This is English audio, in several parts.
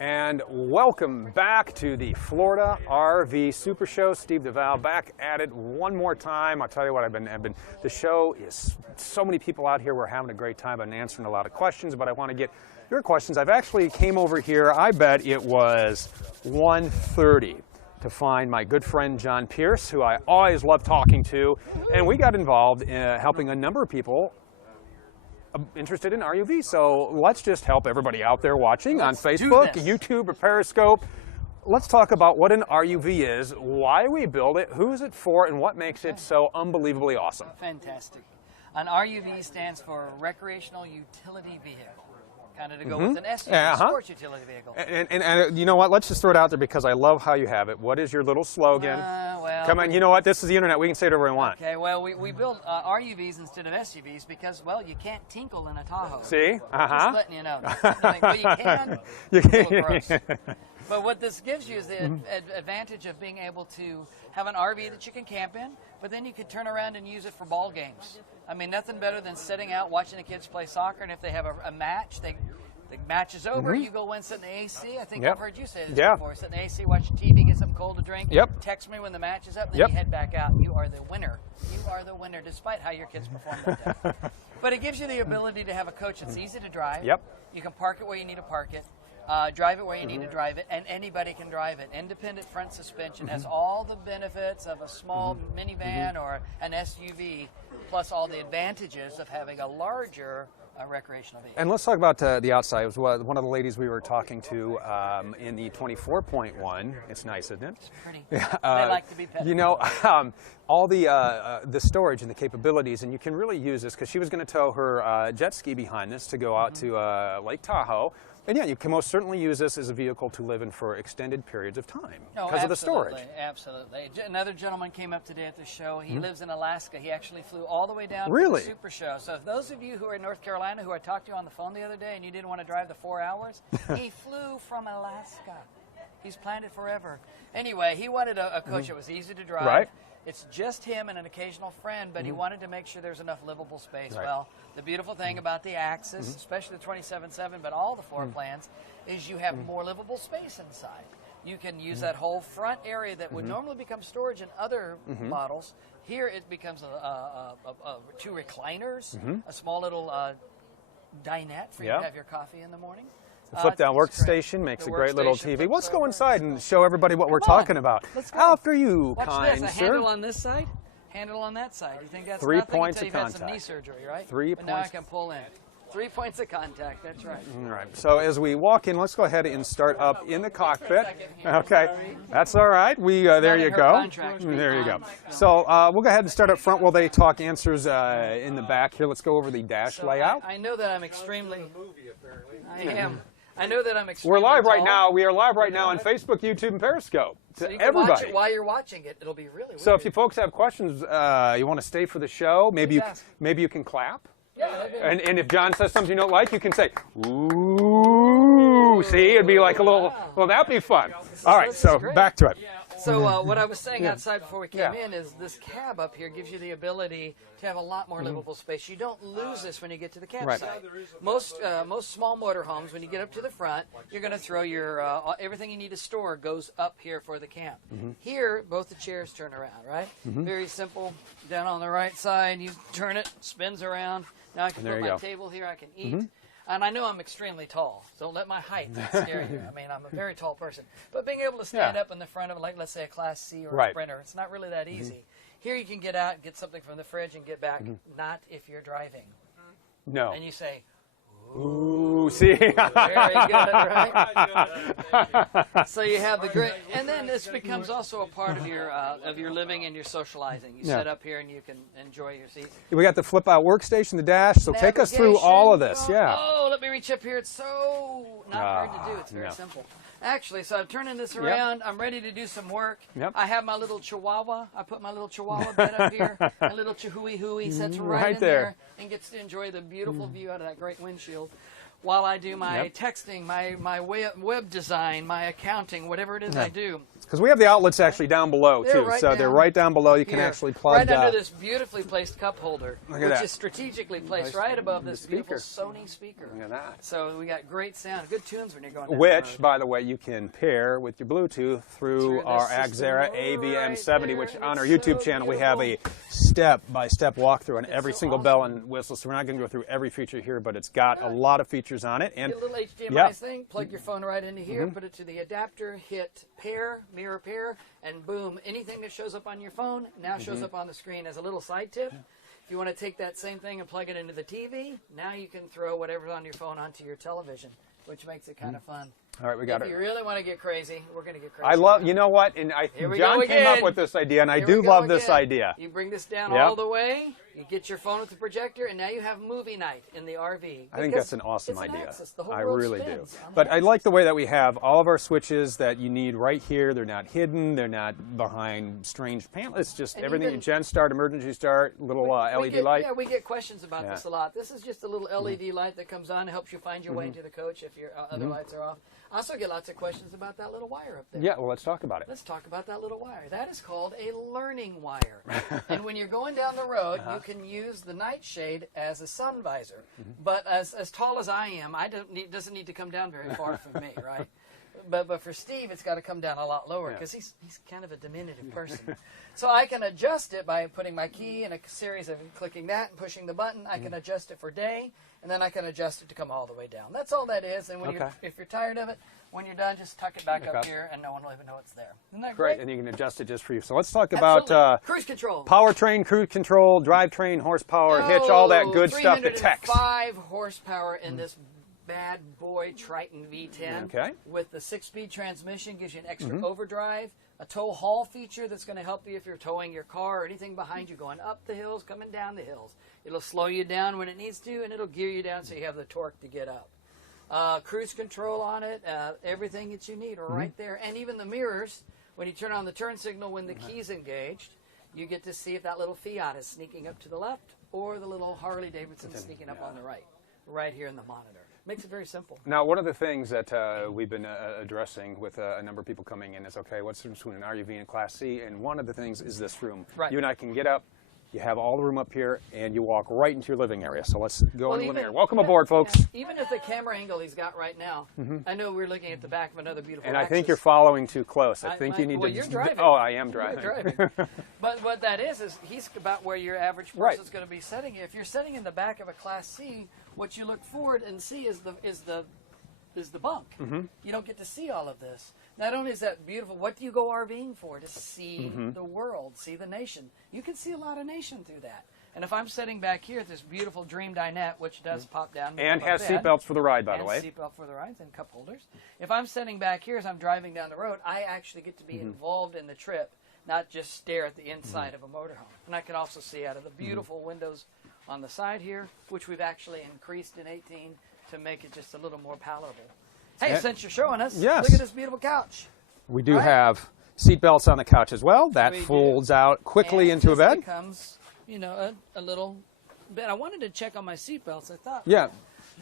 And welcome back to the Florida RV Super Show. Steve DeVal back at it one more time. I'll tell you what, the show is so many people out here. We're having a great time. I'm answering a lot of questions, but I want to get your questions. I've actually came over here, I bet it was 1:30 to find my good friend John Pierce, who I always love talking to. And we got involved in helping a number of people interested in RUVs. So let's just help everybody out there watching on Facebook, YouTube, or Periscope. Let's talk about what an RUV is, why we build it, who is it for, and what makes it so unbelievably awesome. Fantastic. An RUV stands for Recreational Utility Vehicle. Kind of to go with an SUV, Sports Utility Vehicle. And you know what? Let's just throw it out there because I love how you have it. What is your little slogan? Well, come on, you know what? This is the internet. We can say whatever we want. Okay, well, we build RUVs instead of SUVs because, well, you can't tinkle in a Tahoe. See? Just letting you know. Well, you can. You can. Gross. But what this gives you is the advantage of being able to have an RV that you can camp in, but then you could turn around and use it for ball games. I mean, nothing better than sitting out watching the kids play soccer, and if they have a match, the match is over, you go in, sit in the AC. I think I've heard you say this before. Sit in the AC, watch TV, get something cold to drink. Text me when the match is up, then you head back out. You are the winner. You are the winner, despite how your kids perform that day. But it gives you the ability to have a coach that's easy to drive. You can park it where you need to park it. Drive it where you need to drive it, and anybody can drive it. Independent front suspension has all the benefits of a small minivan or an SUV, plus all the advantages of having a larger recreational vehicle. And let's talk about the outside. It was one of the ladies we were talking to in the 24.1. It's nice, isn't it? It's pretty. They like to be petted. You know, all the storage and the capabilities, and you can really use this because she was going to tow her jet ski behind this to go out to Lake Tahoe. And yeah, you can most certainly use this as a vehicle to live in for extended periods of time because of the storage. Absolutely. Another gentleman came up today at the show. He lives in Alaska. He actually flew all the way down to the Super Show. So if those of you who are in North Carolina who I talked to on the phone the other day and you didn't want to drive the 4 hours, he flew from Alaska. He's planned it forever. Anyway, he wanted a coach that was easy to drive. Right. It's just him and an occasional friend, but he wanted to make sure there's enough livable space. Well, the beautiful thing about the Axis, especially the 27.7, but all the floor plans, is you have more livable space inside. You can use that whole front area that would normally become storage in other models. Here it becomes two recliners, a small little dinette for you to have your coffee in the morning. The flip-down workstation makes a great little TV. Let's go inside and show everybody what we're talking about. Let's go. After you, Watch kind this. A sir. handle on this side, handle on that side. You think that's 3 nothing points until of you've had some contact. knee surgery, right? 3 but now points. I can pull in. 3 points of contact, that's right. All right. So as we walk in, let's go ahead and start up in the cockpit. Okay. That's all right. There you go. There you go. So we'll go ahead and start up front while they talk answers in the back here. Let's go over the dash layout. I know that I'm extremely... I am. I know that I'm extremely We're live right tall. now. We are live right now on Facebook, YouTube, and Periscope. So To you can everybody. watch it while you're watching it. It'll be really weird. So if you folks have questions, you want to stay for the show, maybe you can clap. Yeah, And if John says something you don't like, you can say, ooh. See, it'd be like a little, well, that'd be fun. All right, so back to it. So what I was saying outside before we came in is this cab up here gives you the ability to have a lot more livable space. You don't lose this when you get to the campsite. Most small motorhomes, when you get up to the front, you're going to throw your everything you need to store goes up here for the camp. Here, both the chairs turn around, right? Very simple. Down on the right side, you turn it, spins around. Now I can put my table here. I can eat. And I know I'm extremely tall, so don't let my height scare you. I mean, I'm a very tall person. But being able to stand up in the front of, like, let's say a Class C or a Sprinter, it's not really that easy. Here you can get out and get something from the fridge and get back, not if you're driving. No. And you say, ooh, see? Very good, right? So you have the great, and then this becomes also a part of your living and your socializing. You sit up here and you can enjoy your seat. We got the flip-out workstation, the dash, so take us through all of this. Oh, let me reach up here. It's so not hard to do. It's very simple. Actually, so I'm turning this around. I'm ready to do some work. I have my little chihuahua. I put my little chihuahua bed up here. My little chihui-hui sits right in there and gets to enjoy the beautiful view out of that great windshield. while I do my texting, my web design, my accounting, whatever it is I do. Because we have the outlets actually down below, too. Right so they're right down below. You can actually plug right under this beautifully placed cup holder, which is strategically placed right above this beautiful Sony speaker. Look at that. So we got great sound, good tunes when you're going down Which, the road. by the way, you can pair with your Bluetooth through our Axera AVM70, which on our YouTube channel we have a step-by-step walkthrough on every single bell and whistle. So we're not going to go through every feature here, but it's got a lot of features on it. And a little HDMI thing, plug your phone right into here, put it to the adapter, hit pair, mirror pair, and boom, anything that shows up on your phone now shows up on the screen. As a little side tip, if you want to take that same thing and plug it into the TV, now you can throw whatever's on your phone onto your television, which makes it kind of fun. All right, we got it. If you really want to get crazy, we're going to get crazy. I love, you know what, and John came up with this idea, and I do love this idea. You bring this down all the way, you get your phone with the projector, and now you have movie night in the RV. I think that's an awesome idea. I really do. But But I like the way that we have all of our switches that you need right here. They're not hidden. They're not behind strange panels. It's just everything. Gen start, emergency start, little LED light. Yeah, we get questions about this a lot. This is just a little LED light that comes on and helps you find your way into the coach if your other lights are off. I also get lots of questions about that little wire up there. Yeah, well, let's talk about it. Let's talk about that little wire. That is called a learning wire. And when you're going down the road, you can use the nightshade as a sun visor. But as tall as I am, it doesn't need to come down very far from me, right? But for Steve, it's got to come down a lot lower because he's kind of a diminutive person. So I can adjust it by putting my key in a series of clicking that and pushing the button. I can adjust it for day, and then I can adjust it to come all the way down. That's all that is. And when if you're tired of it, when you're done, just tuck it back up here, and no one will even know it's there. Isn't that great? And you can adjust it just for you. So let's talk about cruise control, powertrain, cruise control, drivetrain, horsepower, hitch, all that good stuff. The text. 305 horsepower in this bad boy Triton V10. Okay. With the 6-speed transmission, gives you an extra overdrive, a tow haul feature that's going to help you if you're towing your car or anything behind you going up the hills, coming down the hills. It'll slow you down when it needs to, and it'll gear you down so you have the torque to get up. Cruise control on it, everything that you need are right there. And even the mirrors, when you turn on the turn signal when the key's engaged, you get to see if that little Fiat is sneaking up to the left or the little Harley Davidson sneaking up on the right here in the monitor. Makes it very simple. Now, one of the things that we've been addressing with a number of people coming in is, okay, what's the difference between an RUV and Class C? And one of the things is this room. Right. You and I can get up, you have all the room up here, and you walk right into your living area. So let's go in the living area. Welcome aboard, folks. Even at the camera angle he's got right now, I know we're looking at the back of another beautiful And I think you're following too close. I think you need to... You're driving. Oh, I am driving. You're driving. But what that is he's about where your average person's going to be setting you. If you're sitting in the back of a Class C, what you look forward and see is the bunk. You don't get to see all of this. Not only is that beautiful, what do you go RVing for? To see the world, see the nation. You can see a lot of nation through that. And if I'm sitting back here at this beautiful Dream Dinette, which does pop down and has seatbelts for the ride, by the way. Seatbelt for the rides and cup holders. If I'm sitting back here as I'm driving down the road, I actually get to be involved in the trip, not just stare at the inside of a motorhome. And I can also see out of the beautiful windows on the side here, which we've actually increased in 18 to make it just a little more palatable. Hey, since you're showing us, look at this beautiful couch. We do have seat belts on the couch as well. That folds out quickly into a bed. Comes, you know, a little bed. I wanted to check on my seat belts. I thought. Yeah,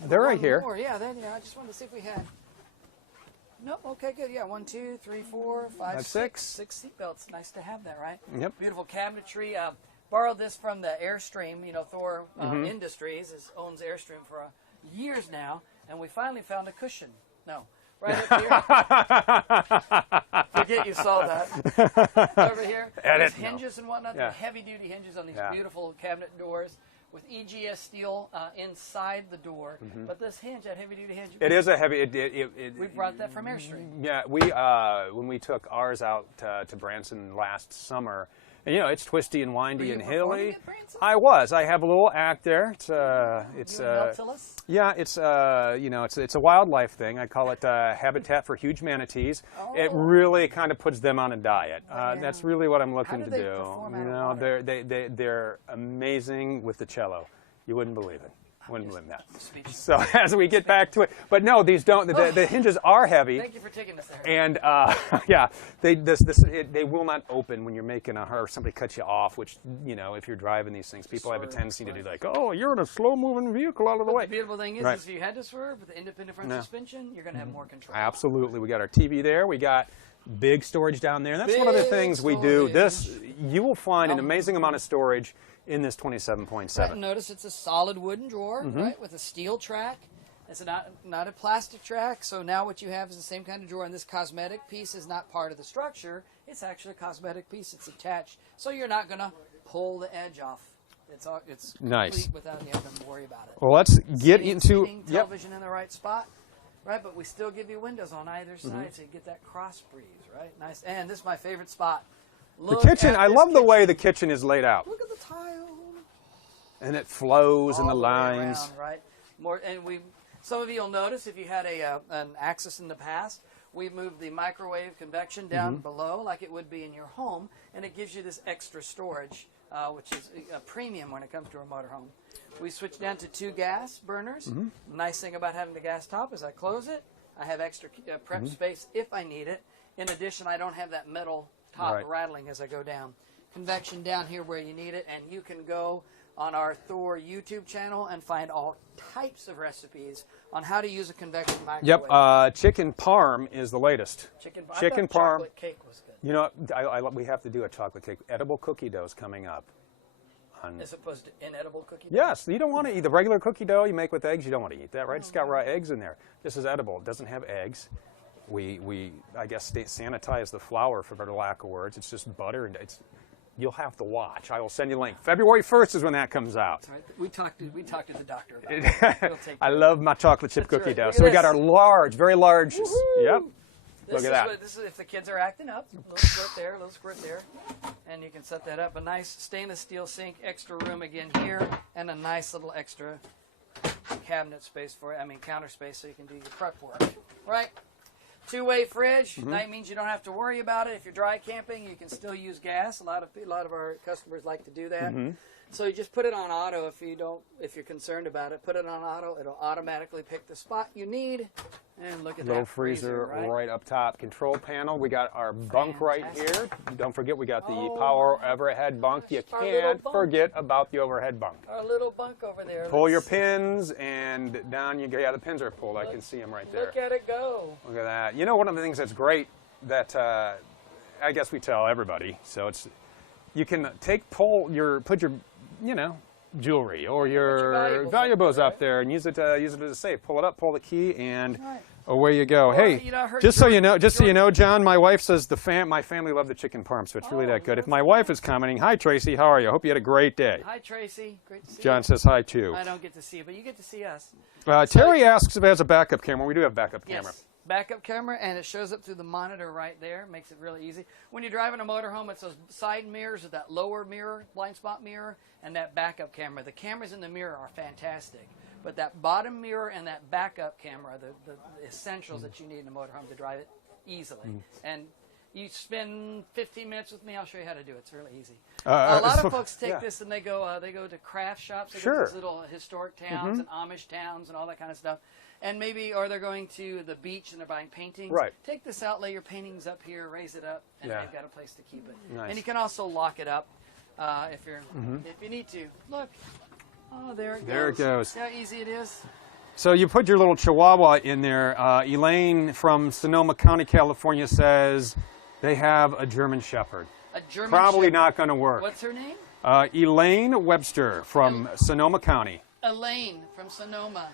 they're right here. Yeah, I just wanted to see if we had. No, okay, good. Yeah, 1, 2, 3, 4, 5, 6. 6 seat belts. Nice to have that, right? Yep. Beautiful cabinetry. Borrowed this from the Airstream. You know, Thor Industries owns Airstream for years now, and we finally found a cushion. No, right up here. Forget you saw that. Over here, there's hinges and whatnot. They're heavy-duty hinges on these beautiful cabinet doors with EGS steel inside the door. But this hinge, that heavy-duty hinge. It is a heavy. We brought that from Airstream. Yeah, when we took ours out to Branson last summer. And, you know, it's twisty and windy and hilly. I was. I have a little act there. It's yeah, it's you know, it's a wildlife thing. I call it Habitat for Huge Manatees. It really kind of puts them on a diet. That's really what I'm looking to do. You know, they're amazing with the cello. You wouldn't believe it. Wouldn't blame that. Speech. So as we get back to it, but no, these don't. The hinges are heavy. Thank you for taking this there. And yeah, they will not open when you're making or somebody cuts you off. Which, you know, if you're driving these things, people have a tendency to do like, oh, you're in a slow-moving vehicle out of the way. The beautiful thing is, right. if you had to swerve with the independent front suspension, you're going to have more control. Absolutely, we got our TV there. We got big storage down there. And that's one of the things we do. This, you will find an amazing amount of storage in this 27.7. Right, notice it's a solid wooden drawer, right, with a steel track. It's not a plastic track, so now what you have is the same kind of drawer, and this cosmetic piece is not part of the structure. It's actually a cosmetic piece. It's attached, so you're not going to pull the edge off. It's nice. complete without you having to worry about it. Well, let's get into television in the right spot, right? But we still give you windows on either side, so you get that cross breeze, right? Nice. And this is my favorite spot. The kitchen. I love the way the kitchen is laid out. Look at the tile. And it flows and the way lines. around, right? More, and some of you will notice if you had an Axis in the past, we moved the microwave convection down below like it would be in your home, and it gives you this extra storage, which is a premium when it comes to a motorhome. We switched down to 2 gas burners. Nice thing about having the gas top is I close it. I have extra prep space if I need it. In addition, I don't have that metal top rattling as I go down. Convection down here where you need it, and you can go on our Thor YouTube channel and find all types of recipes on how to use a convection microwave. Yep, chicken parm is the latest. Chicken parm. Chocolate cake was good. You know, we have to do a chocolate cake. Edible cookie dough is coming up. As opposed to inedible cookie dough? Yes, you don't want to eat the regular cookie dough you make with eggs. You don't want to eat that, right? It's got raw eggs in there. This is edible. It doesn't have eggs. We I guess sanitize the flour, for better lack of words. It's just butter and it's. You'll have to watch. I will send you a link. February 1st is when that comes out. Right. We talked to the doctor about it. We'll take I love my chocolate chip cookie dough. Look So at we got this. our large, very large. Woohoo! Yep. This Look at that. This is if the kids are acting up. A little squirt there, a little squirt there. And you can set that up. A nice stainless steel sink, extra room again here, and a nice little extra cabinet space counter space so you can do your prep work. Right? 2-way fridge. That means you don't have to worry about it. If you're dry camping, you can still use gas. A lot of our customers like to do that. So you just put it on auto if you're concerned about it. Put it on auto. It'll automatically pick the spot you need. And look at that. Little freezer right up top. Control panel. We got our bunk right here. Don't forget we got the power overhead bunk. You can't forget about the overhead bunk. Our little bunk over there. Pull your pins and down you go. Yeah, the pins are pulled. I can see them right there. Look at it go. Look at that. You know, one of the things that's great that I guess we tell everybody. So it's you can put your jewelry or your valuables up there and use it as a safe. Pull it up, pull the key, and away you go. Hey, just so you know, John, my wife says my family loved the chicken parm, so it's really that good. If my wife is commenting, hi Tracy, how are you? I hope you had a great day. Hi Tracy, great to see you. John says hi too. I don't get to see you, but you get to see us. Terry asks if it has a backup camera. We do have backup camera. Yes. Backup camera, and it shows up through the monitor right there. Makes it really easy. When you're driving a motorhome, it's those side mirrors with that lower mirror, blind spot mirror, and that backup camera. The cameras in the mirror are fantastic, but that bottom mirror and that backup camera are the essentials that you need in a motorhome to drive it easily. And you spend 15 minutes with me, I'll show you how to do it. It's really easy. A lot of folks take this and they go to craft shops. They go to these little historic towns and Amish towns and all that kind of stuff. And or they're going to the beach and they're buying paintings. Right. Take this out, lay your paintings up here, raise it up, and they've got a place to keep it. Nice. And you can also lock it up if you need to. Look. Oh, there it goes. There it goes. See how easy it is? So you put your little Chihuahua in there. Elaine from Sonoma County, California says they have a German Shepherd. A German Probably Shepherd. not going to work. What's her name? Elaine Webster from Sonoma County. Elaine from Sonoma.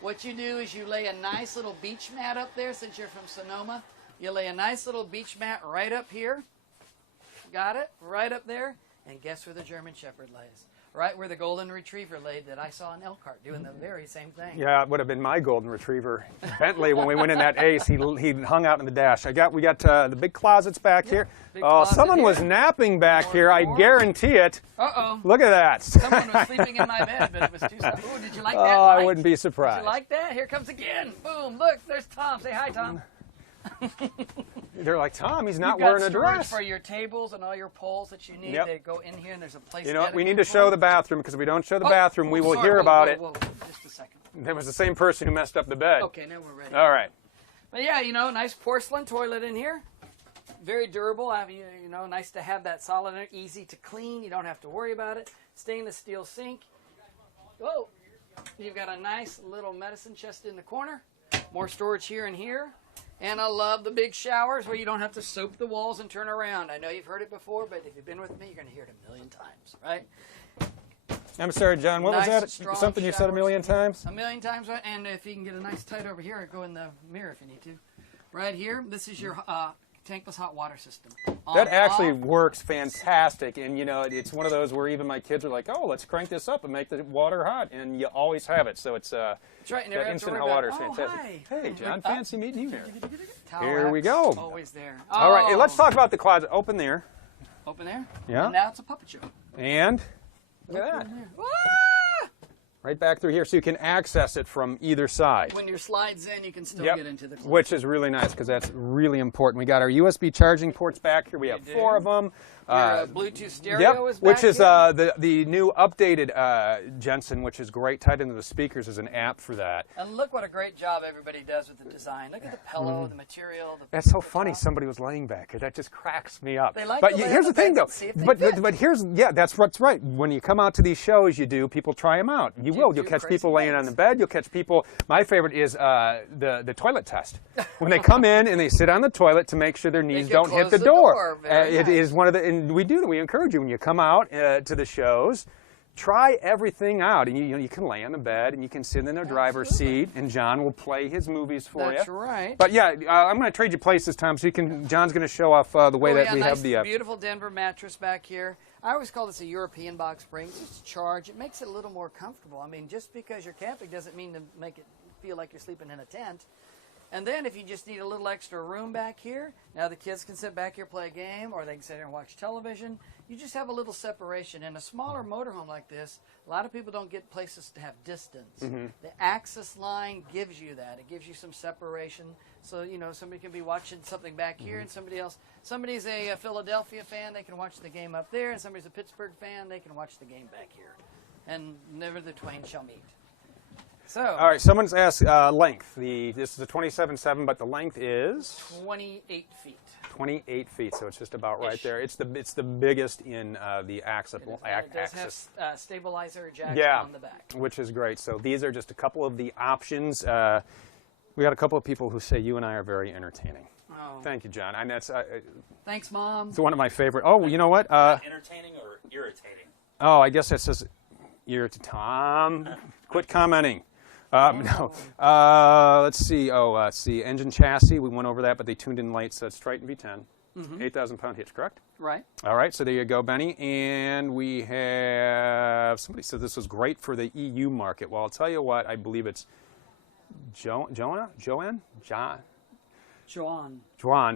What you do is you lay a nice little beach mat up there since you're from Sonoma. You lay a nice little beach mat right up here. Got it? Right up there. And guess where the German Shepherd lays? Right where the Golden Retriever laid that I saw in Elkhart doing the very same thing. Yeah, it would have been my Golden Retriever. Bentley, when we went in that Ace, he hung out in the dash. We got the big closets back here. Oh, someone was napping back here. I guarantee it. Uh-oh. Look at that. Someone was sleeping in my bed, but it was too soft. Ooh, did you like that? Oh, I wouldn't be surprised. Did you like that? Here comes again. Boom, look, there's Tom. Say hi, Tom. They're like, Tom, he's not You've got wearing a storage dress. for your tables and all your poles that you need. Yep. They go in here, and there's a place. You know what? We need to dedicated show for the it. bathroom, because if we don't show the bathroom, we will Sorry. hear Whoa, about whoa, it. whoa. Just a second. That was the same person who messed up the bed. Okay, now we're ready. All right. But yeah, you know, nice porcelain toilet in here. Very durable. You know, nice to have that solid in there. Easy to clean. You don't have to worry about it. Stainless steel sink. Whoa. You've got a nice little medicine chest in the corner. More storage here and here. And I love the big showers where you don't have to soap the walls and turn around. I know you've heard it before, but if you've been with me, you're going to hear it a million times, right? I'm sorry, John. What Nice, was that? strong Something you said a showers. million times? A million times, right? And if you can get a nice tight over here, go in the mirror if you need to. Right here, this is your tankless hot water system. That On, actually off. works fantastic, and you know, it's one of those where even my kids are like, "Oh, let's crank this up and make the water hot," and you always have it. So it's That's right. You never that have to instant worry hot about water it. is Oh, fantastic. hi. Hey, John, fancy meeting you here. Towel Here we wraps, go. Always there. All right, hey, let's Oh. talk about the closet. Open there, Open there. Yeah. And now it's a puppet show. and look at that, Ah! right back through here, so you can access it from either side. When your slides in, you can still Yep. get into the closet. Which is really nice, because that's really important. We got our USB charging ports back here. We have do. 4 of them. Your Bluetooth stereo is back which is here. the new updated Jensen, which is great, tied into the speakers as an app for that. And look what a great job everybody does with the design. Look at the pillow, the material. That's so funny. Somebody was laying back here. That just cracks me up. They like but to lay here's on the thing, bed though. and see if they fit. But here's that's what's right. When you come out to these shows, people try them out. You will. You'll do catch crazy people laying on things. the bed. You'll catch people. My favorite is the toilet test. When they come in and they sit on the toilet to make sure their knees can don't hit close the the door. door. Very It nice. is one of the, and we encourage you when you come out to the shows. Try everything out, and you can lay on the bed, and you can sit in the driver's seat, and John will play his movies for you. That's right. But yeah, I'm going to trade you places, Tom, so you can. John's going to show off the way that we nice, have the. beautiful Denver mattress back here. I always call this a European box spring. Just charge. It makes it a little more comfortable. I mean, just because you're camping doesn't mean to make it feel like you're sleeping in a tent. And then if you just need a little extra room back here, now the kids can sit back here, play a game, or they can sit here and watch television. You just have a little separation. In a smaller motorhome like this, a lot of people don't get places to have distance. The access line gives you that. It gives you some separation. So, you know, somebody can be watching something back here, and somebody's a Philadelphia fan, they can watch the game up there, and somebody's a Pittsburgh fan, they can watch the game back here. And never the twain shall meet. So, All right, someone's asked length. This is a 27.7, but the length is 28 feet. 28 feet, so it's just about right Ish. there. It's the biggest in the axis. And it does have stabilizer jacks Yeah, on the back. which is great. So these are just a couple of the options. We got a couple of people who say you and I are very entertaining. Oh, Thank you, John. And that's thanks, Mom. it's one of my favorite. Oh, you know what? Entertaining or irritating? Oh, I guess that says you're to Tom. Quit commenting. No. Let's see. Let's see. Engine chassis. We went over that, but they tuned in late, so it's Triton V10. 8,000-pound hitch, correct? Right. All right. So there you go, Benny. And we have somebody said this was great for the EU market. Well, I'll tell you what. I believe it's Joanne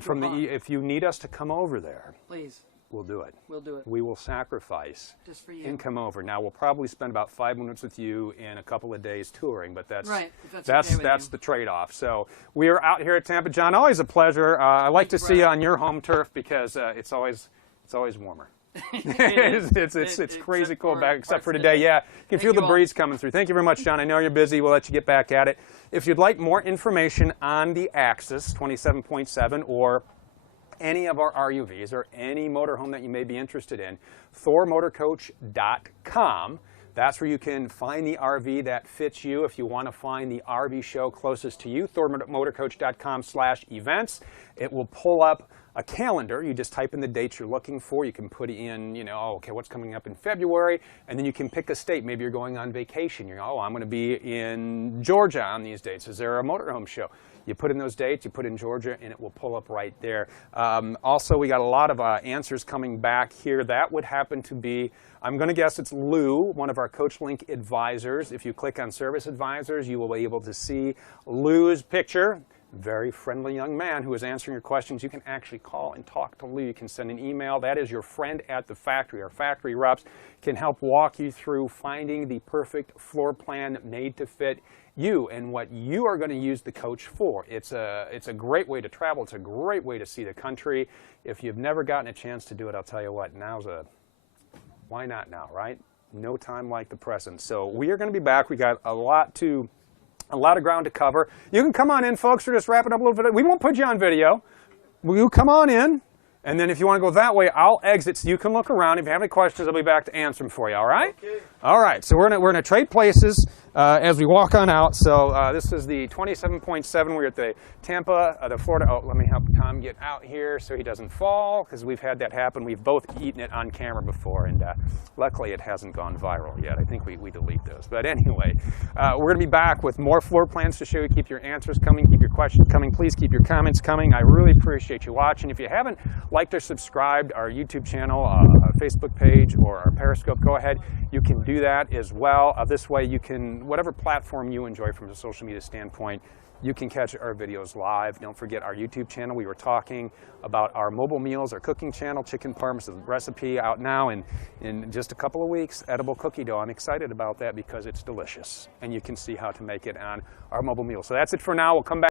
from the. If you need us to come over there, Please, we'll do it. we'll do it. We will sacrifice Just for you. and come over. Now we'll probably spend about 5 minutes with you and a couple of days touring, but that's Right, if that's okay with you. the trade-off. So we are out here at Tampa. John, always a pleasure. I like to see you on your home turf because it's always warmer. it's crazy cool back except for today. Yeah, you can feel the breeze coming through. Thank you very much, John. I know you're busy. We'll let you get back at it. If you'd like more information on the Axis 27.7 or any of our RUVs or any motorhome that you may be interested in, thormotorcoach.com. That's where you can find the RV that fits you. If you want to find the RV show closest to you, thormotorcoach.com/events. It will pull up a calendar. You just type in the dates you're looking for. You can put in, okay, what's coming up in February, and then you can pick a state. Maybe you're going on vacation. I'm going to be in Georgia on these dates. Is there a motorhome show? You put in those dates, you put in Georgia, and it will pull up right there. Also, we got a lot of answers coming back here. That would happen to be, I'm going to guess it's Lou, one of our CoachLink advisors. If you click on Service Advisors, you will be able to see Lou's picture. Very friendly young man who is answering your questions. You can actually call and talk to Lou. You can send an email. That is your friend at the factory. Our factory reps can help walk you through finding the perfect floor plan made to fit you and what you are going to use the coach for. It's a great way to travel. It's a great way to see the country. If you've never gotten a chance to do it, I'll tell you what, why not now, right? No time like the present. So we are going to be back. We got a lot of ground to cover. You can come on in, folks. We're just wrapping up a little bit. We won't put you on video. You come on in, and then if you want to go that way, I'll exit so you can look around. If you have any questions, I'll be back to answer them for you, all right? Okay. All right, so we're gonna trade places as we walk on out. So this is the 27.7. We're at the Tampa, the Florida. Oh, let me help Tom get out here so he doesn't fall, because we've had that happen. We've both eaten it on camera before, and luckily it hasn't gone viral yet. I think we delete those. But anyway, we're gonna be back with more floor plans to show you. Keep your answers coming, keep your questions coming. Please keep your comments coming. I really appreciate you watching. If you haven't liked or subscribed our YouTube channel, our Facebook page, or our Periscope, go ahead. You can do that as well. This way you can, whatever platform you enjoy from a social media standpoint, you can catch our videos live. Don't forget our YouTube channel. We were talking about our mobile meals, our cooking channel, chicken parmesan recipe out now in just a couple of weeks, edible cookie dough. I'm excited about that because it's delicious, and you can see how to make it on our mobile meal. So that's it for now. We'll come back.